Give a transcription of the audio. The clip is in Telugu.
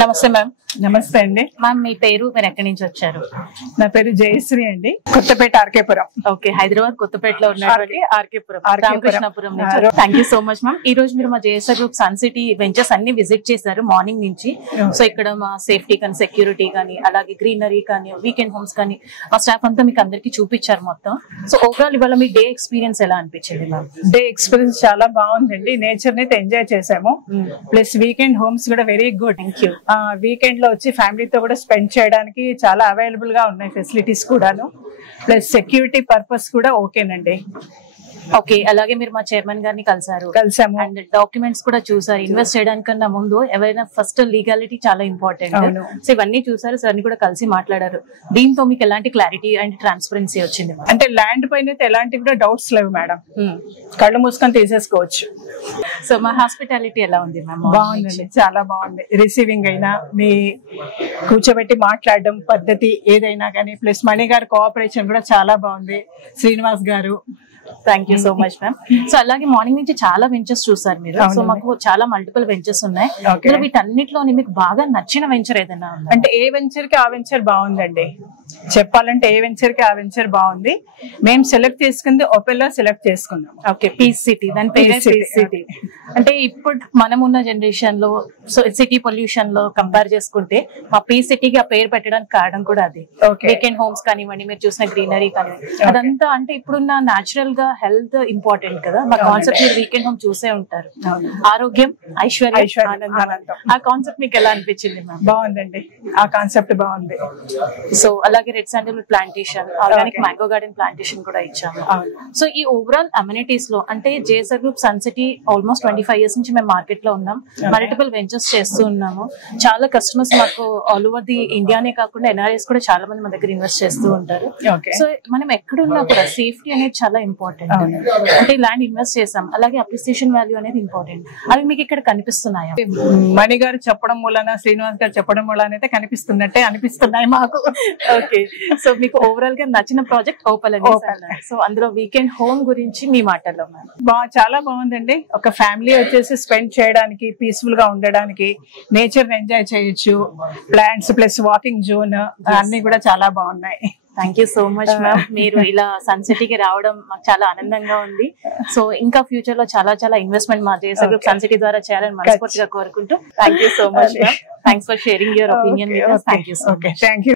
నమస్తే మ్యామ్. నమస్తే అండి. మ్యామ్ మీ పేరు, మీరు ఎక్కడి నుంచి వచ్చారు? నా పేరు జయశ్రీ అండి, కొత్తపేట ఆర్కేపురం. ఓకే, హైదరాబాద్ కొత్తపేటలో ఉన్నటువంటి ఆర్కేపురం, రామకృష్ణపురం నుంచి. Thank you so much ma'am. ఈ రోజు మీరు మా JSR group sun city ventures అన్ని విజిట్ చేశారు మార్నింగ్ నుంచి. సో ఇక్కడ మా సేఫ్టీ కానీ, సెక్యూరిటీ కానీ, అలాగే గ్రీనరీ కానీ, వీకెండ్ హోమ్స్ కానీ, మా స్టాఫ్ అంతా మీకు అందరికి చూపించారు మొత్తం. సో ఓవరాల్ ఇవాళ మీ డే ఎక్స్పీరియన్స్ ఎలా అనిపించింది మ్యామ్? డే ఎక్స్పీరియన్స్ చాలా బాగుందండి. నేచర్ ని ఎంజాయ్ చేసాము. ప్లస్ వీకెండ్ హోమ్స్ కూడా very good. Thank you. Weekend లో వచ్చి ఫ్యామిలీతో కూడా స్పెండ్ చేయడానికి చాలా అవైలబుల్ గా ఉన్నాయి ఫెసిలిటీస్ కూడాను. ప్లస్ సెక్యూరిటీ పర్పస్ కూడా ఓకేనండి. ఓకే, అలాగే మీరు మా చైర్మన్ గారిని కలిసాము అండ్ డాక్యుమెంట్స్ కూడా చూసారు. ఇన్వెస్ట్ చేయడానికన్నా ముందు ఎవరైనా ఫస్ట్ లీగాలిటీ చాలా ఇంపార్టెంట్. సో ఇవన్నీ చూసారు, సో అన్ని కూడా కలిసి మాట్లాడారు. దీంతో మీకు ఎలాంటి క్లారిటీ అండ్ ట్రాన్స్పరెన్సీ వచ్చింది? అంటే ల్యాండ్ పైన ఎలాంటి కూడా డౌట్స్ లేవు మేడం. కళ్ళు మూసుకొని తీసేసుకోవచ్చు. సో మా హాస్పిటాలిటీ ఎలా ఉంది మ్యామ్? బాగుందండి, చాలా బాగుంది. రిసీవింగ్ అయినా, మీ కూర్చోబెట్టి మాట్లాడడం పద్ధతి ఏదైనా కానీ, ప్లస్ మణి గారి కోఆపరేషన్ కూడా చాలా బాగుంది. శ్రీనివాస్ గారు, thank you so much ma'am. So అలాగే మార్నింగ్ నుంచి చాలా వెంచర్స్ చూసారు మీరు. సో మాకు చాలా మల్టిపుల్ వెంచర్స్ ఉన్నాయి. వీటన్నిటిలోని మీకు బాగా నచ్చిన వెంచర్ ఏదైనా ఉందా? అంటే ఏ వెంచర్ కి ఆ వెంచర్ బాగుందండి. చెప్పాలంటే ఏ వెంచర్ కి ఆ వెంచర్ బాగుంది. మేము సెలెక్ట్ చేసుకుంది ఓపెల్లా సెలెక్ట్ చేసుకున్నాం. ఓకే, పీస్ సిటీ, దాని పేరే పీస్ సిటీ. అంటే ఇప్పుడు మనం ఉన్న జనరేషన్ లో సో సిటీ పొల్యూషన్ లో కంపేర్ చేసుకుంటే మా పీస్ సిటీకి ఆ పేరు పెట్టడానికి కారణం కూడా అది. వీకెండ్ హోమ్స్ కానివ్వండి, మీరు చూసిన గ్రీనరీ కానివ్వండి, అదంతా అంటే ఇప్పుడున్న న్యాచురల్ గా హెల్త్ ఇంపార్టెంట్ కదా. మా కాన్సెప్ట్ మీరు వీకెండ్ హోమ్ చూసే ఉంటారు. ఆరోగ్యం, ఐశ్వర్యం, ఆ కాన్సెప్ట్ మీకు ఎలా అనిపించింది మ్యామ్? బాగుందండి, ఆ కాన్సెప్ట్ బాగుంది. సో అలాగే red sandalwood plantation, organic mango garden plantation కూడా ఇచ్చాము. సో ఈ ఓవరాల్ అమ్యూనిటీస్ లో అంటే JSR group sun city almost 25 years నుంచి మేము మార్కెట్ లో ఉన్నాం. మల్టిపుల్ వెంచర్స్ చేస్తూ ఉన్నాము. చాలా కస్టమర్స్ మాకు ఆల్ ఓవర్ ది ఇండియానే కాకుండా ఎన్ఆర్ఐస్ కూడా చాలా మంది మా దగ్గర ఇన్వెస్ట్ చేస్తూ ఉంటారు. సో మనం ఎక్కడున్నా కూడా సేఫ్టీ అనేది చాలా ఇంపార్టెంట్. అంటే ల్యాండ్ ఇన్వెస్ట్ చేసాం, అలాగే అప్రిసియేషన్ వాల్యూ అనేది ఇంపార్టెంట్. అవి మీకు ఇక్కడ కనిపిస్తున్నాయా? మణి గారు చెప్పడం మూలన, శ్రీనివాస్ గారు చెప్పడం మూలన అయితే కనిపిస్తున్నట్టే అనిపిస్తున్నాయి మాకు. ఓకే, సో మీకు ఓవరాల్ గా నచ్చిన ప్రాజెక్ట్ ఓపెల్ అని. సో అందులో వీకెండ్ హోమ్ గురించి మీ మాటల్లో చాలా బాగుందండి. ఒక ఫ్యామిలీ వచ్చేసి స్పెండ్ చేయడానికి, పీస్ఫుల్ గా ఉండడానికి, నేచర్ ఎంజాయ్ చేయొచ్చు. ప్లాంట్స్ ప్లస్ వాకింగ్ జోన్ అన్ని కూడా చాలా బాగున్నాయి. Thank you so much ma'am. మీరు ఇలా సన్ సిటీకి రావడం మాకు చాలా ఆనందంగా ఉంది. సో ఇంకా ఫ్యూచర్ లో చాలా చాలా ఇన్వెస్ట్మెంట్ మా జేఎస్ఆర్ గ్రూప్ సన్ సిటీ ద్వారా చేయాలని మనస్ఫూర్తిగా కోరుకుంటూ thank you so much ma'am. Thanks for sharing your opinion with us. Thank you so much. Thank you.